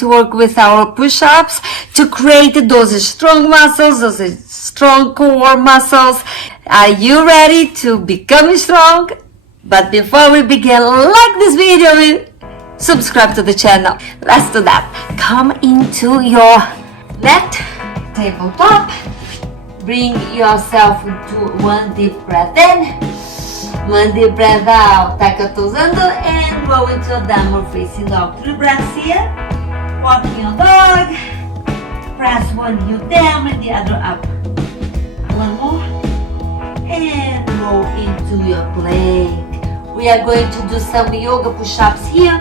to work with our push-ups to create those strong muscles, those strong core muscles. Are you ready to become strong? But before we begin, like this video, subscribe to the channel. Let's do that. Come into your mat, tabletop. Bring yourself into one deep breath in, one deep breath out. Tá que eu tô usando. And roll into a downward facing dog. 3 breaths here. Walking your dog. Press one heel down and the other up. One more. And roll into your plank. We are going to do some yoga push-ups here.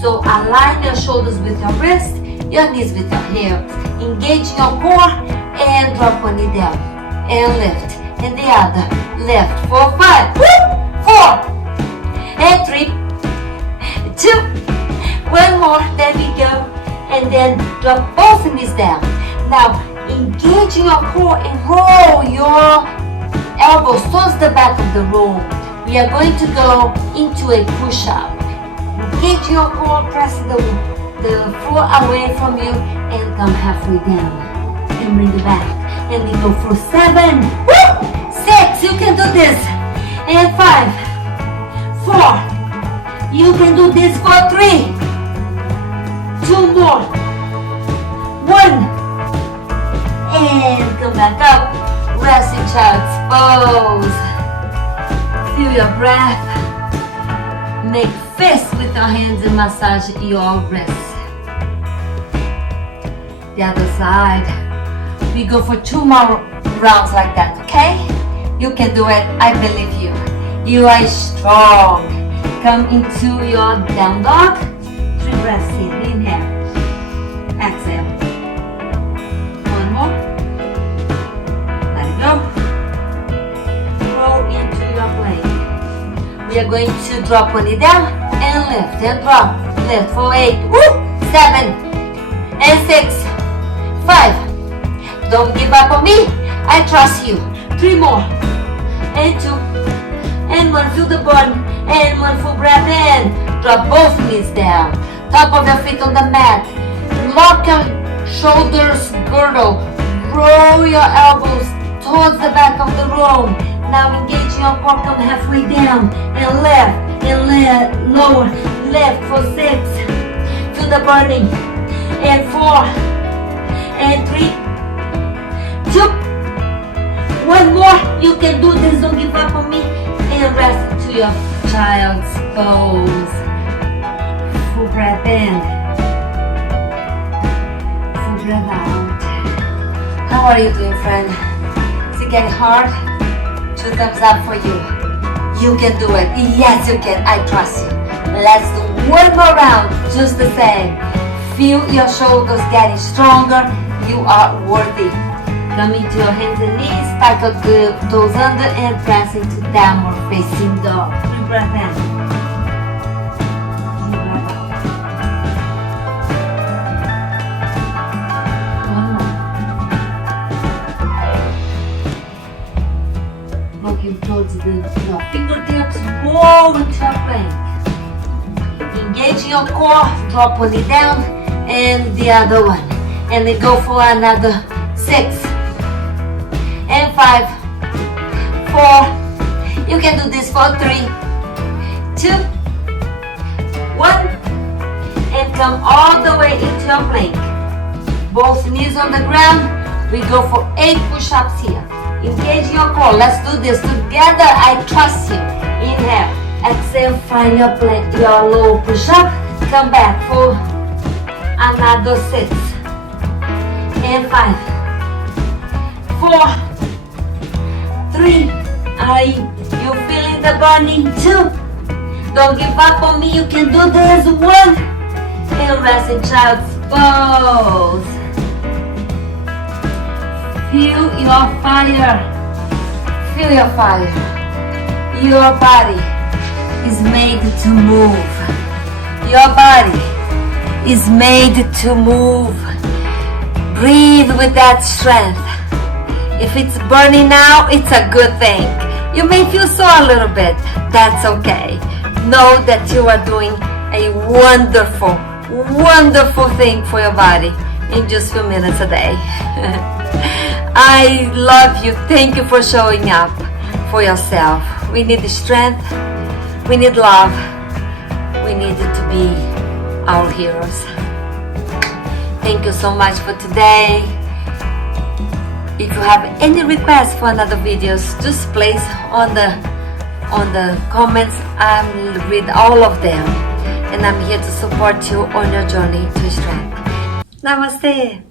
So align your shoulders with your wrist, your knees with your hips. Engage your core and drop one knee down. And lift. And the other. Lift. 4, 5. Woo! 4. And 3. 2. One more. There we go. And then drop both knees down. Now engage your core and roll your elbows towards the back of the room. We are going to go into a push-up. Engage your core, press the floor away from you and come halfway down. And bring it back. And we go for 7. Woo! 6. You can do this. And 5. 4. You can do this for 3. 2 more. 1. And come back up. Resting child's pose. Feel your breath. Make fists with your hands and massage your wrists. The other side. We go for 2 more rounds like that, okay? You can do it. I believe you. You are strong. Come into your down dog. 3 breaths in. Inhale. Exhale. One more. Let it go. Roll into your plank. We are going to drop one knee down and lift and drop. Lift for 8. Woo! 7 and 6. 5. Don't give up on me. I trust you. 3 more. And 2. And 1. Feel the bottom. And 1 full breath in. Drop both knees down. Top of your feet on the mat. Lock your shoulders, girdle. Roll your elbows towards the back of the room. Now engage your core. Come halfway down. And lift. And lift. Lower. Lift for 6. Feel the burning. And 4. And 3. 2. 1 more. You can do this. Don't give up on me. And rest into your child's pose. Full breath in. Full breath out. How are you doing, friend? Is it getting hard? 2 thumbs up for you. You can do it. Yes, you can. I trust you. Let's do 1 more round. Just the same. Feel your shoulders getting stronger. You are worthy. Come into your hands and knees, tuck your toes under and press into downward facing dog. 3 breath in. 3 breath out. 1 more. Looking towards your fingertips, roll into your plank. Engage your core, drop one knee down and the other one. And then go for another 6. And 5, 4, you can do this for 3, 2, 1, and come all the way into your plank. Both knees on the ground. We go for 8 push-ups here. Engage your core. Let's do this together. I trust you. Inhale. Exhale. Find your plank, your low push-up. Come back for another 6. And 5, 4, 3, are you feeling the burning? 2, don't give up on me, you can do this. 1, and rest in child's pose. Feel your fire. Feel your fire. Your body is made to move. Your body is made to move. Breathe with that strength. If it's burning now, it's a good thing. You may feel sore a little bit. That's okay. Know that you are doing a wonderful wonderful thing for your body in just a few minutes a day. I love you. Thank you for showing up for yourself. We need strength. We need love. We need to be our heroes. Thank you so much for today. If you have any requests for another videos, just place on the comments. I will read all of them, and I'm here to support you on your journey to strength. Namaste.